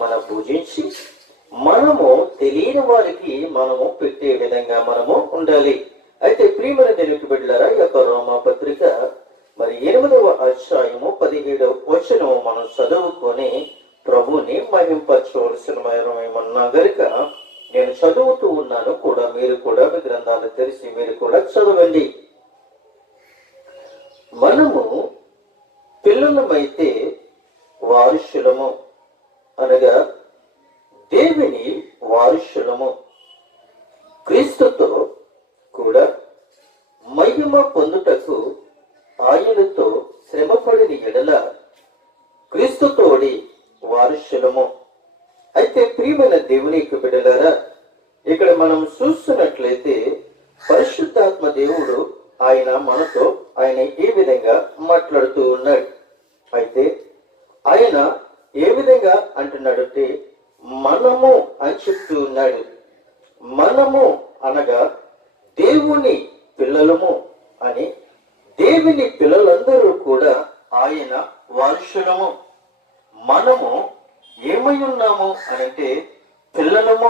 మనం పూజించి మనము తెలియని వారికి మనము పెట్టే విధంగా మనము ఉండాలి. అయితే ప్రియమైన తెలుగు బిడ్డారా ఈ యొక్క రోమా పత్రిక మరి ఎనిమిదవ అధ్యాయము పదిహేడవ వచనము మనం చదువుకొని ప్రభుని మహింపరచవలసిన ఏమన్నా గనుక నేను చదువుతూ ఉన్నాను కూడా మీరు కూడా మీ గ్రంథాలు తెలిసి మీరు కూడా చదవండి. మనము పిల్లలమైతే వారు శులము అనగా దేవుని వారుషులము క్రీస్తుతో కూడా మహిమ పొందుటకు ఆయనతో శ్రమపడిన ఎడల క్రీస్తుతోడి వారుషులము అయితే ప్రియమైన దేవుని యొక్క ఇక్కడ మనం చూస్తున్నట్లయితే పరిశుద్ధాత్మ దేవుడు ఆయన మనతో ఆయన ఈ విధంగా మాట్లాడుతూ ఉన్నాడు. అయితే ఆయన ఏ విధంగా అంటున్నాడు అంటే మనము అని చెప్తూ ఉన్నాడు. మనము అనగా దేవుని పిల్లలము అని. దేవుని పిల్లలందరూ కూడా ఆయన వారసులము. మనము ఏమై ఉన్నాము అనంటే పిల్లలము